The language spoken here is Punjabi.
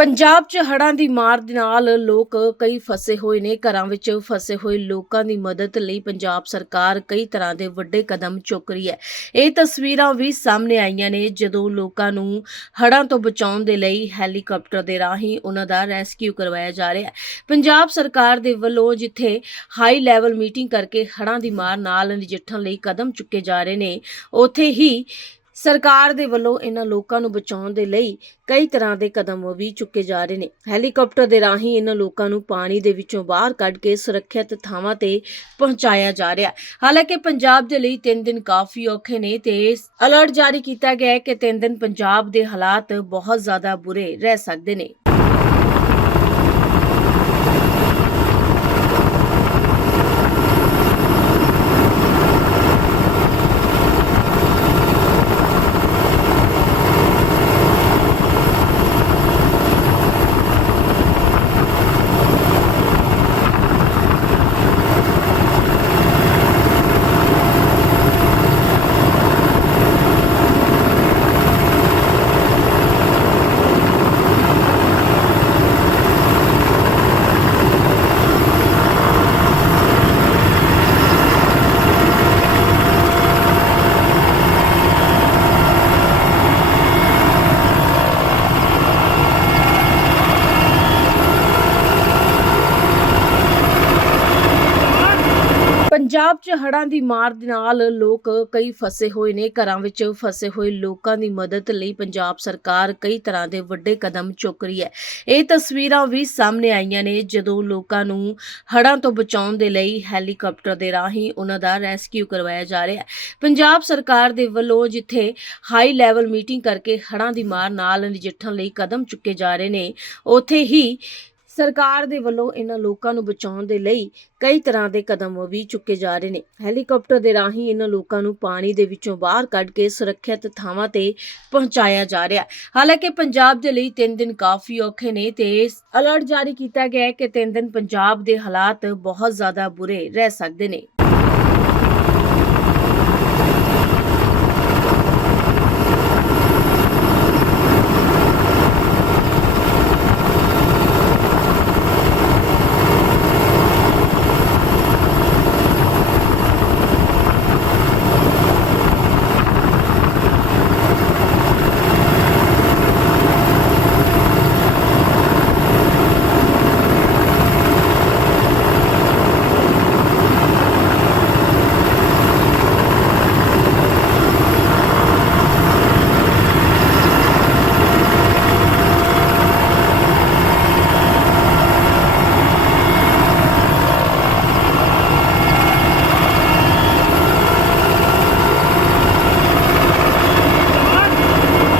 ਪੰਜਾਬ 'ਚ ਹੜ੍ਹਾਂ ਦੀ ਮਾਰ ਦੇ ਨਾਲ ਲੋਕ ਕਈ ਫਸੇ ਹੋਏ ਨੇ। ਘਰਾਂ ਵਿੱਚ ਫਸੇ ਹੋਏ ਲੋਕਾਂ ਦੀ ਮਦਦ ਲਈ ਪੰਜਾਬ ਸਰਕਾਰ ਕਈ ਤਰ੍ਹਾਂ ਦੇ ਵੱਡੇ ਕਦਮ ਚੁੱਕ ਰਹੀ ਹੈ। ਇਹ ਤਸਵੀਰਾਂ ਵੀ ਸਾਹਮਣੇ ਆਈਆਂ ਨੇ, ਜਦੋਂ ਲੋਕਾਂ ਨੂੰ ਹੜ੍ਹਾਂ ਤੋਂ ਬਚਾਉਣ ਦੇ ਲਈ ਹੈਲੀਕਾਪਟਰ ਦੇ ਰਾਹੀਂ ਉਹਨਾਂ ਦਾ ਰੈਸਕਿਊ ਕਰਵਾਇਆ ਜਾ ਰਿਹਾ ਹੈ। ਪੰਜਾਬ ਸਰਕਾਰ ਦੇ ਵੱਲੋਂ ਜਿੱਥੇ ਹਾਈ ਲੈਵਲ ਮੀਟਿੰਗ ਕਰਕੇ ਹੜ੍ਹਾਂ ਦੀ ਮਾਰ ਨਾਲ ਨਜਿੱਠਣ ਲਈ ਕਦਮ ਚੁੱਕੇ ਜਾ ਰਹੇ ਨੇ, ਉੱਥੇ ਹੀ ਸਰਕਾਰ ਦੇ ਵੱਲੋਂ ਇਹਨਾਂ ਲੋਕਾਂ ਨੂੰ ਬਚਾਉਣ ਦੇ ਲਈ ਕਈ ਤਰ੍ਹਾਂ ਦੇ ਕਦਮ ਵੀ ਚੁੱਕੇ ਜਾ ਰਹੇ ਨੇ। ਹੈਲੀਕਾਪਟਰ ਦੇ ਰਾਹੀਂ ਇਹਨਾਂ ਲੋਕਾਂ ਨੂੰ ਪਾਣੀ ਦੇ ਵਿੱਚੋਂ ਬਾਹਰ ਕੱਢ ਕੇ ਸੁਰੱਖਿਅਤ ਥਾਵਾਂ ਤੇ ਪਹੁੰਚਾਇਆ ਜਾ ਰਿਹਾ ਹਾਲਾਂਕਿ ਪੰਜਾਬ ਦੇ ਲਈ 3 ਦਿਨ ਕਾਫੀ ਔਖੇ ਨੇ ਤੇ ਅਲਰਟ ਜਾਰੀ ਕੀਤਾ ਗਿਆ ਹੈ ਕਿ 3 ਦਿਨ ਪੰਜਾਬ ਦੇ ਹਾਲਾਤ ਬਹੁਤ ਜ਼ਿਆਦਾ ਬੁਰੇ ਰਹਿ ਸਕਦੇ ਨੇ। ਪੰਜਾਬ 'ਚ ਹੜ੍ਹਾਂ ਦੀ ਮਾਰ ਦੇ ਨਾਲ ਲੋਕ ਕਈ ਫਸੇ ਹੋਏ ਨੇ। ਘਰਾਂ ਵਿੱਚ ਫਸੇ ਹੋਏ ਲੋਕਾਂ ਦੀ ਮਦਦ ਲਈ ਪੰਜਾਬ ਸਰਕਾਰ ਕਈ ਤਰ੍ਹਾਂ ਦੇ ਵੱਡੇ ਕਦਮ ਚੁੱਕ ਰਹੀ ਹੈ। ਇਹ ਤਸਵੀਰਾਂ ਵੀ ਸਾਹਮਣੇ ਆਈਆਂ ਨੇ, ਜਦੋਂ ਲੋਕਾਂ ਨੂੰ ਹੜ੍ਹਾਂ ਤੋਂ ਬਚਾਉਣ ਦੇ ਲਈ ਹੈਲੀਕਾਪਟਰ ਦੇ ਰਾਹੀਂ ਉਹਨਾਂ ਦਾ ਰੈਸਕਿਊ ਕਰਵਾਇਆ ਜਾ ਰਿਹਾ ਹੈ। ਪੰਜਾਬ ਸਰਕਾਰ ਦੇ ਵੱਲੋਂ ਜਿੱਥੇ ਹਾਈ ਲੈਵਲ ਮੀਟਿੰਗ ਕਰਕੇ ਹੜ੍ਹਾਂ ਦੀ ਮਾਰ ਨਾਲ ਨਜਿੱਠਣ ਲਈ ਕਦਮ ਚੁੱਕੇ ਜਾ ਰਹੇ ਨੇ, ਉੱਥੇ ਹੀ ਸਰਕਾਰ ਦੇ ਵੱਲੋਂ ਇਹਨਾਂ ਲੋਕਾਂ ਨੂੰ ਬਚਾਉਣ ਦੇ ਲਈ ਕਈ ਤਰ੍ਹਾਂ ਦੇ ਕਦਮ ਵੀ ਚੁੱਕੇ ਜਾ ਰਹੇ ਨੇ। ਹੈਲੀਕਾਪਟਰ ਦੇ ਰਾਹੀਂ ਇਹਨਾਂ ਲੋਕਾਂ ਨੂੰ ਪਾਣੀ ਦੇ ਵਿੱਚੋਂ ਬਾਹਰ ਕੱਢ ਕੇ ਸੁਰੱਖਿਅਤ ਥਾਵਾਂ ਤੇ ਪਹੁੰਚਾਇਆ ਜਾ ਰਿਹਾ ਹਾਲਾਂਕਿ ਪੰਜਾਬ ਦੇ ਲਈ 3 ਦਿਨ ਕਾਫੀ ਔਖੇ ਨੇ ਤੇ ਅਲਰਟ ਜਾਰੀ ਕੀਤਾ ਗਿਆ ਹੈ ਕਿ 3 ਦਿਨ ਪੰਜਾਬ ਦੇ ਹਾਲਾਤ ਬਹੁਤ ਜ਼ਿਆਦਾ ਬੁਰੇ ਰਹਿ ਸਕਦੇ ਨੇ।